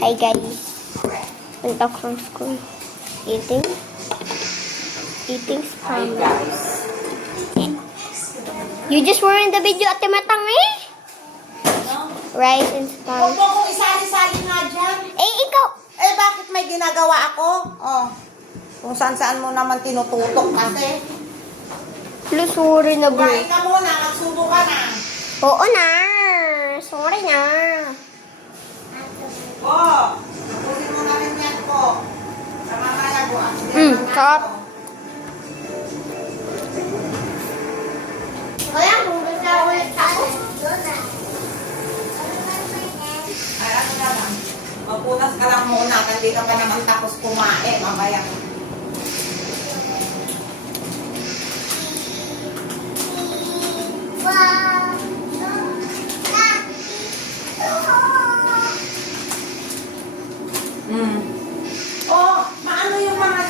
Hi guys. Punta ko from school. Eating spam. You just were in the video at Matang eh? Rice and spam. Huwag mo kong isali-sali nga dyan. Eh, ikaw! Eh, bakit may ginagawa ako? Oh. Kung saan-saan mo naman tinututok kasi. Plus, sorry na bro. Kumain ka muna, magsubo ka na. Oo na. Sorry na. Oh, tapusin mo na rin yan po. Sa mamaya po. Sarap. Wala, kung gusto ako ulit ako. Ay, ano naman? Magpunas ka lang muna, hindi ka pa naman tapos kumain. Mamaya. Oh, maano yung mga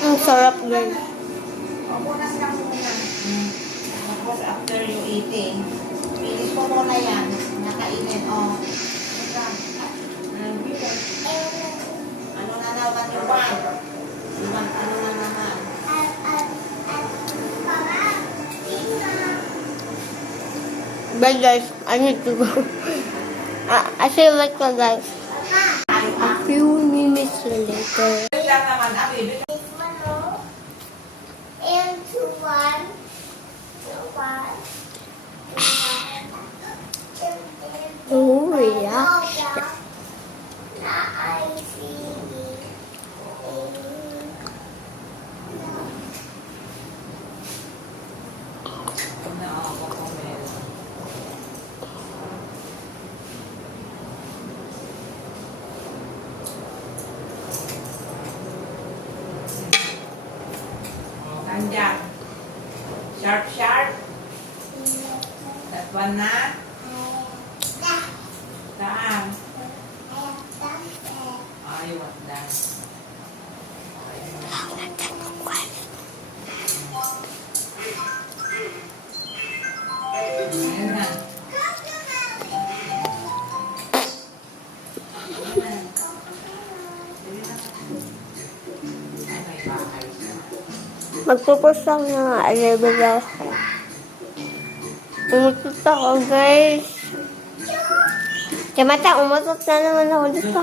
Ang sarap guys. Magpunas ka muna. Tapos after you eating, finish ko muna yan. Nakainin, oh. Ano na naman yung one? Ano na naman? Bye guys, I need to go. I feel like that guys. A few minutes later. Lang naman, baby. Oh, reaction. Nandiyan. Sharp, sharp. That one na. Saan? I want that. Ayan na. Magpupus lang na 11 ako. Umutot ako guys. Mata, umutot na naman ako dito.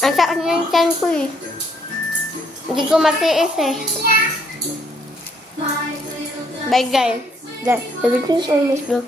Ang sakit ng tiyan ko eh. Hindi ko matiis eh. Bye guys. The video is almost done.